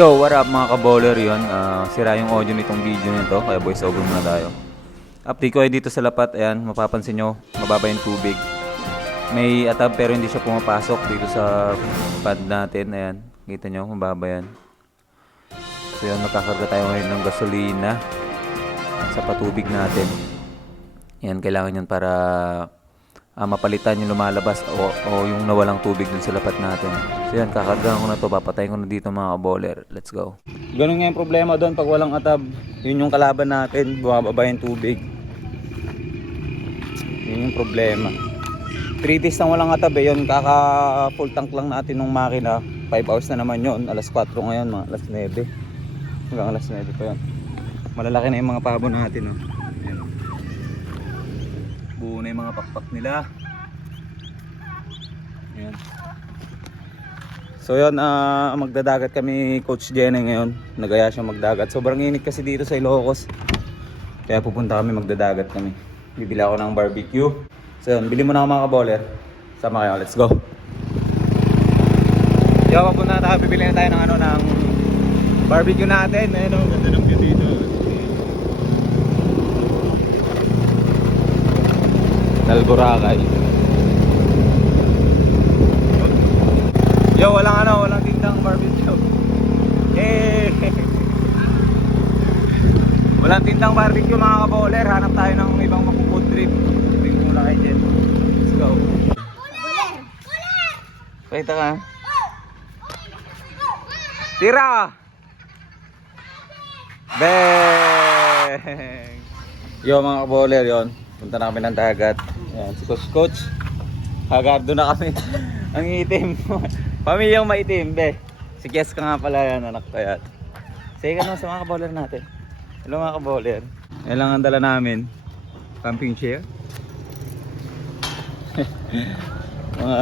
Yo, what up mga kaboler yun? Ah, sira yung audio nitong video nito, kaya voice over muna tayo. Update ko ay dito sa lapat, ayan, mapapansin nyo, mababa yung tubig. May atab pero hindi siya pumapasok dito sa pad natin, ayan. Kita nyo, mababa yan. So yan, magkakarga tayo ngayon ng gasolina sa patubig natin. Yan, kailangan yan para ah, mapalitan yung lumalabas o, o yung nawalang tubig dun sa lapat natin. So yan, kakargahan ko na to, papatayin ko na dito mga kaboler. Let's go. Ganun nga yung problema doon pag walang atab. Yun yung kalaban natin, bumababa yung tubig. Yun yung problema. 3 days nang walang atab eh, yun kaka full tank lang natin ng makina. 5 hours na naman yun, alas 4 ngayon, mga alas 9. Hanggang alas 9 pa yun. Malalaki na yung mga pabo natin oh. Buo na yung mga pakpak nila. Ayan. So yun, ah, magdadagat kami Coach Jenny ngayon. Nagaya siya magdagat. Sobrang init kasi dito sa Ilocos. Kaya pupunta kami magdadagat kami. Bibili ako ng barbecue. So yun, bili mo na ako mga kaboler. Sama kayo, let's go. Yo, papunta na tayo. Bibili na tayo ng ano, ng barbecue natin. Ayun oh, ganda ng view. Dalboracay. Yo, walang ano, walang tindang barbecue. Eh. Walang tindang barbecue mga kaboler. Hanap tayo ng ibang mapufood trip. Tingin muna kayo dyan. Let's go. Pakita ka. Tira! Bang! Yo mga kaboler yon. Punta na kami ng dagat. Yan, si Coach Coach. Hagardo na kami. Ang itim. Pamilyang maitim, be. Si Kes ka nga pala yan, anak ko yan. Say ka naman sa mga kaboler natin. Hello mga kaboler. Yan lang ang dala namin. Camping chair. mga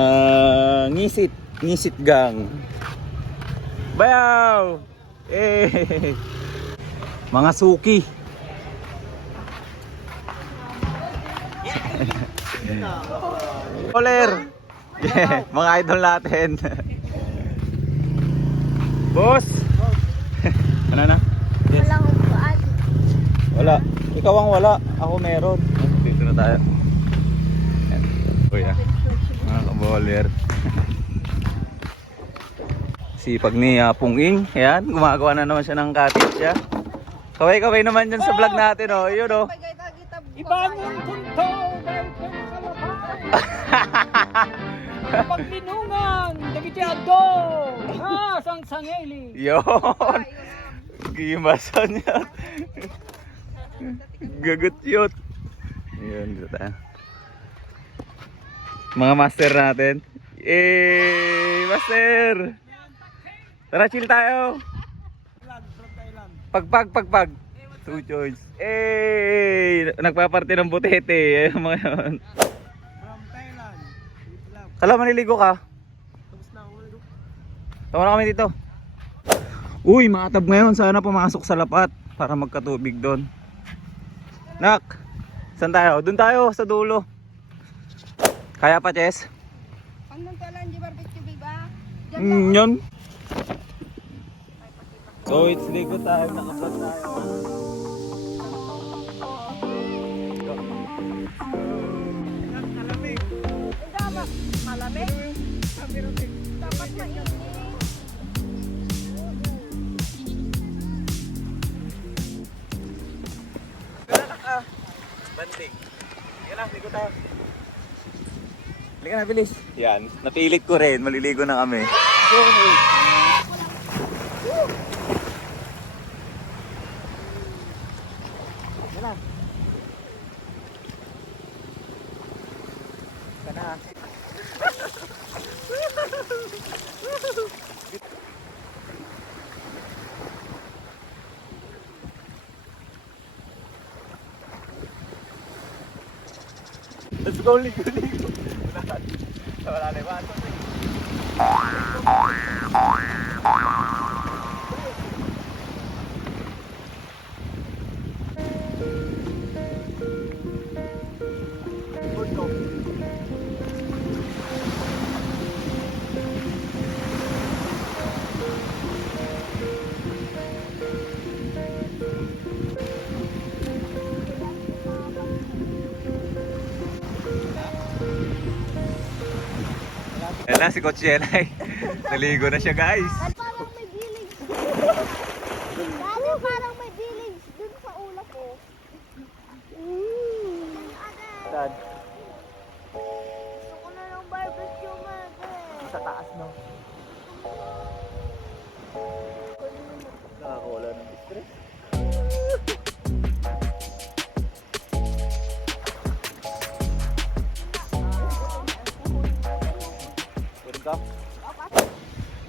ngisit. Ngisit gang. Bayaw! Eh! Mga suki. Oler! Yeah, mga idol natin. Boss! ano na? Yes. Wala. Ikaw ang wala. Ako meron. Dito na tayo. Yan. Kuya. Mga kaboler. Sipag ni uh, Punging. Ayan. Gumagawa na naman siya ng cottage siya. Kaway-kaway naman dyan sa vlog natin. Oh. Yun oh. Ibangon punto Paglinungan, dagiti ado. Ha, sang sangeli. Yun. Gimasan niya. Gagot yun. Yun, dito tayo. Mga master natin. Eh, master! Tara, chill tayo. Pagpag, pagpag. Two choice. Eh, nagpaparte ng butete. Ayun mga yun. Kala, maliligo ka. Tapos na ako. Tawa na kami dito. Uy, maatab ngayon. Sana pumasok sa lapat para magkatubig doon. Nak, saan tayo? Doon tayo, sa dulo. Kaya pa, Chess? Ang nagtalan di barbecue biba. Mm, yun. So, it's ligo tayo. Nakaplug tayo. Malamig. Dapat mainit. Banding. Sige na, ligo tayo. Halika na, bilis. Yan, napilit ko rin. Maliligo na kami. Let's go, ligo, ligo. Wala na yung Ayan, si Coach. Naligo na siya, guys. Parang may dilig. Dati parang may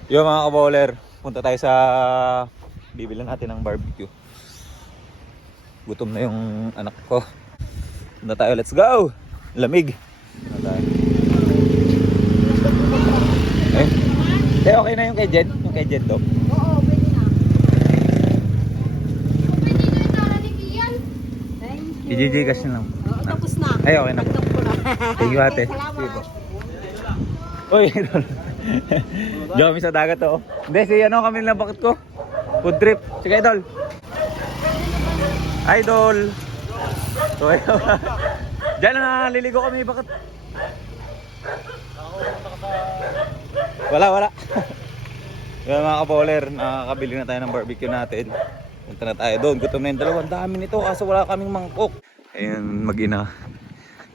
Yo mga kaboler, punta tayo sa bibilan natin ng barbecue. Gutom na yung anak ko. Punta tayo, let's go! Lamig. Tayo. Eh, eh, okay na yung kay Jed? Yung kay Jed, Dok? Oo, pwede na. Pwede na yung tara ni Kian. Thank you. I-GGcash na lang. Oo, tapos na. Ay, okay na. Thank you, ate. Salamat. Uy, Jomi sa dagat to. oh. Hindi, si ano kami na bakit ko? Food trip. Sige, idol. Idol. So. Diyan na naliligo kami. Bakit? Wala, wala. Kaya mga kapoler, nakakabili na tayo ng barbecue natin. Punta na tayo doon. Gutom na yung dalawa. Ang dami nito kaso wala kaming mangkok. Ayun, mag-ina.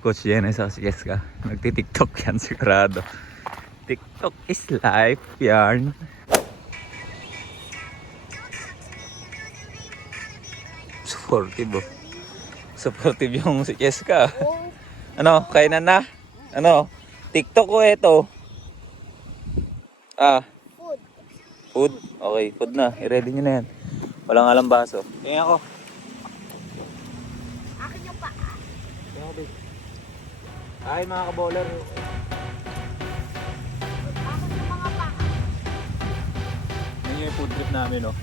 Coach Jenna sa si Jessica. Nagti-tiktok yan sigurado. TikTok is life, yarn. Supportive oh. Supportive yung si Jessica. Ano, kainan na? Ano? TikTok ko ito. Ah, Food. food? Okay, food na. I-ready nyo na yan. Walang alam baso. Tingnan ako. Akin yung pa. Tingnan ako, babe. Ay, mga kaboler. Food trip namin, no?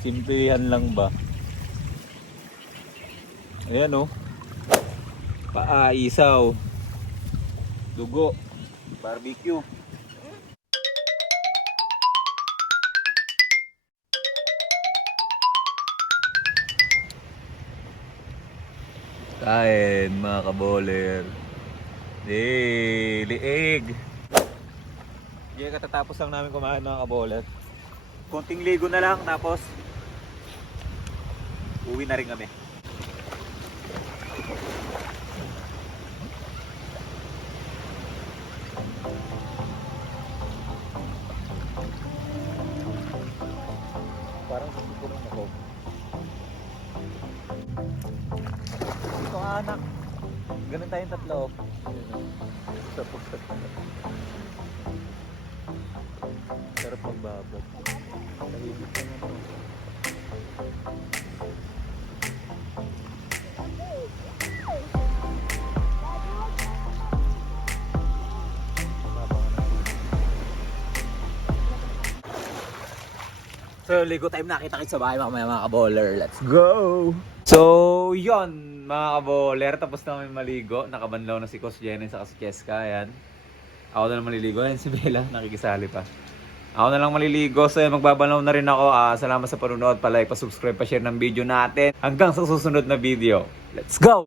Simplihan lang ba? Ayan, no? Paa, isaw. Dugo. Barbecue. Kain, mga kaboler. Eh, liig. Yeah, katatapos lang namin kumain mga kabolet. Konting ligo na lang tapos uwi na rin kami. Parang susukurong ako. Dito ka anak. Ganun tayong tatlo. Tapos So, ligo time nakita kita sa bahay mamaya mga kaboler. Let's go! So, yon mga kaboler. Tapos na kami maligo. Nakabanlaw na si Kos Jenny sa si Cheska. Ayan. Ako na maliligo. Ayan si Bella. Nakikisali pa. Ako na lang maliligo. So, magbabalaw na rin ako. Ah, salamat sa panonood. Pa-like, pa-subscribe, pa-share ng video natin. Hanggang sa susunod na video. Let's go!